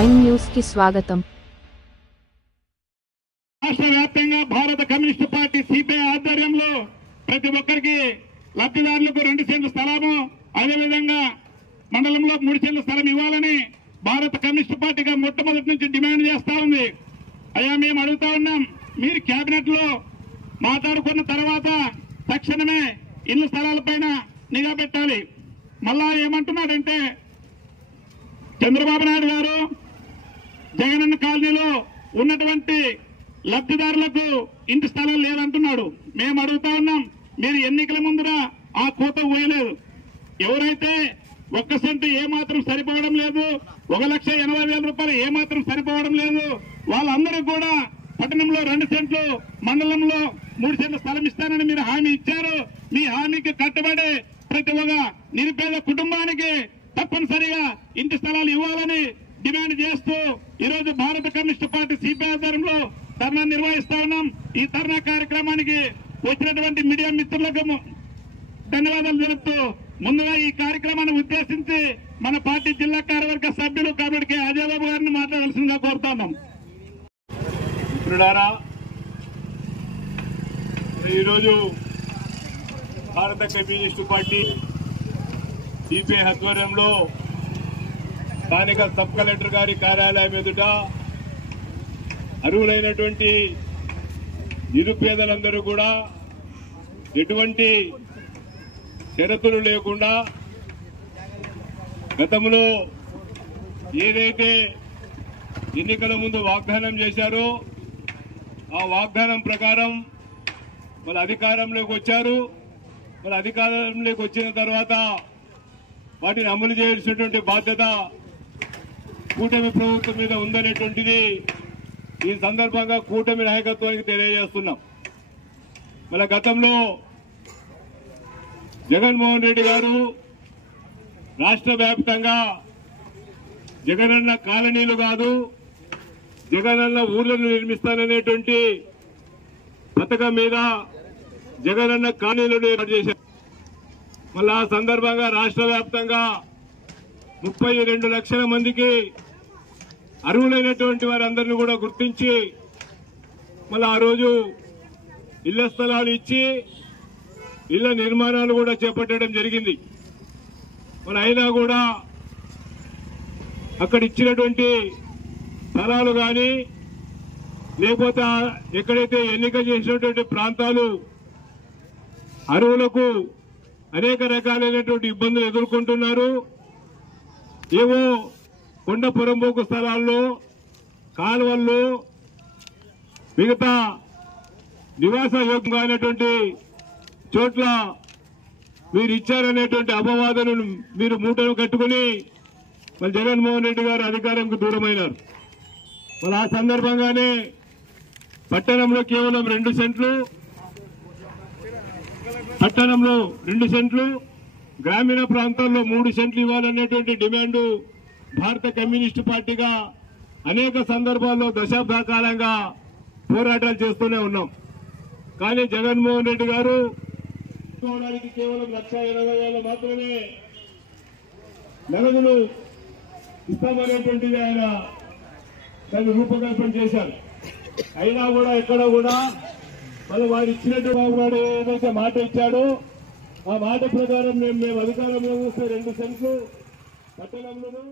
Prime news కి స్వాగతం. రాష్ట్ర వ్యాప్తంగా భారత కమ్యూనిస్టు పార్టీ సిపిఐ ఆధ్వర్యంలో ప్రతి ఒక్కరికి లబ్ధిదారులకు 2 సెంట్ల స్థలము, అదేవిధంగా మండలంలో 3 సెంట్ల స్థలం ఇవ్వాలని భారత కమ్యూనిస్టు పార్టీగా మొట్టమొదటి నుంచి డిమాండ్ చేస్తా ఉంది. అయ్యా, మేము అడుగుతా ఉన్నాం, మీరు కేబినెట్ లో మాట్లాడుకున్న తర్వాత తక్షణమే ఇళ్ల స్థలాలపైన నిఘా పెట్టాలి. మళ్ళా ఏమంటున్నాడంటే, చంద్రబాబు నాయుడు గారు జగనన్న కాలనీలో ఉన్నటువంటి లబ్ధిదారులకు ఇంటి స్థలం లేదంటున్నాడు. మేము అడుగుతా ఉన్నాం, మీరు ఎన్నికల ముందున ఆ కోత ఊయలేదు. ఎవరైతే 1 సెంటు ఏమాత్రం సరిపోవడం లేదు, 1,80,000 రూపాయలు ఏమాత్రం సరిపోవడం లేదు, వాళ్ళందరూ కూడా పట్టణంలో 2 సెంట్లు, మండలంలో 3 సెంట్ల స్థలం ఇస్తానని మీరు హామీ ఇచ్చారు. మీ హామీకి కట్టుబడి ప్రతి ఒక్క నిరుపేద కుటుంబానికి తప్పనిసరిగా ఇంటి స్థలాలు ఇవ్వాలని డిమాండ్ చేస్తూ ఈరోజు భారత కమ్యూనిస్టు పార్టీ సిపిఐ ఆధ్వర్యంలో ధర్నా నిర్వహిస్తా ఉన్నాం. ఈ ధర్నా కార్యక్రమానికి వచ్చినటువంటి మీడియా మిత్రులకు ధన్యవాదాలు తెలుపుతూ ముందుగా ఈ కార్యక్రమాన్ని ఉద్దేశించి మన పార్టీ జిల్లా కార్యవర్గ సభ్యులు కాబట్టి అజయ్ బాబు గారిని మాట్లాడాల్సిందిగా కోరుతున్నాం. మిత్రులారా, ఈరోజు భారత కమ్యూనిస్టు పార్టీ సిపిఐ ఆధ్వర్యంలో స్థానిక సబ్ కలెక్టర్ గారి కార్యాలయం ఎదుట అర్హులైనటువంటి నిరుపేదలందరూ కూడా ఎటువంటి షరతులు లేకుండా గతంలో ఏదైతే ఎన్నికల ముందు వాగ్దానం చేశారో ఆ వాగ్దానం ప్రకారం వాళ్ళు అధికారంలోకి వచ్చారు. వాళ్ళు అధికారంలోకి వచ్చిన తర్వాత వాటిని అమలు చేయాల్సినటువంటి బాధ్యత కూటమి ప్రభుత్వం మీద ఉందనేటువంటిది ఈ సందర్భంగా కూటమి నాయకత్వానికి తెలియజేస్తున్నాం. మన గతంలో జగన్మోహన్ రెడ్డి గారు రాష్ట్ర వ్యాప్తంగా జగనన్న కాలనీలు కాదు, జగనన్న ఊర్లను నిర్మిస్తాననేటువంటి పథకం మీద జగనన్న కాలనీలను ఏర్పాటు చేశారు. మళ్ళా ఆ సందర్భంగా రాష్ట్ర వ్యాప్తంగా 32 లక్షల మందికి అర్హులైనటువంటి వారందరినీ కూడా గుర్తించి మళ్ళీ ఆ రోజు ఇళ్ల స్థలాలు ఇచ్చి ఇళ్ల నిర్మాణాలు కూడా చేపట్టడం జరిగింది. మరి అయినా కూడా అక్కడ ఇచ్చినటువంటి స్థలాలు కానీ లేకపోతే ఎక్కడైతే ఎన్నిక చేసినటువంటి ప్రాంతాలు అర్హులకు అనేక రకాలైనటువంటి ఇబ్బందులు ఎదుర్కొంటున్నారు. ఏవో కొండ పొరంబోకు స్థలాల్లో, కాలువల్లో, మిగతా నివాస యోగ్యంగా అయినటువంటి చోట్ల మీరు ఇచ్చారనేటువంటి అపవాదనను మీరు మూటను కట్టుకుని మరి జగన్మోహన్ రెడ్డి గారు అధికారంకు దూరమైనారు. మరి ఆ సందర్భంగానే పట్టణంలో కేవలం 2 సెంట్లు, పట్టణంలో 2 సెంట్లు, గ్రామీణ ప్రాంతాల్లో 3 సెంట్లు ఇవ్వాలనేటువంటి డిమాండ్ భారత కమ్యూనిస్టు పార్టీగా అనేక సందర్భాల్లో దశాబ్ద కాలంగా పోరాటాలు చేస్తూనే ఉన్నాం. కానీ జగన్మోహన్ రెడ్డి గారు కేవలం 1,80,000 మాత్రమే నగదులు ఇస్తామనేటువంటిది ఆయన దాన్ని రూపకల్పన చేశారు. అయినా కూడా ఎక్కడ కూడా మళ్ళీ వారు ఇచ్చినట్టు బాబునాడు ఏదైతే మాట ఇచ్చాడో ఆ మాట ప్రకారం మేము అధికారంలో వస్తే 2 సెంట్లు పట్టణంలోనూ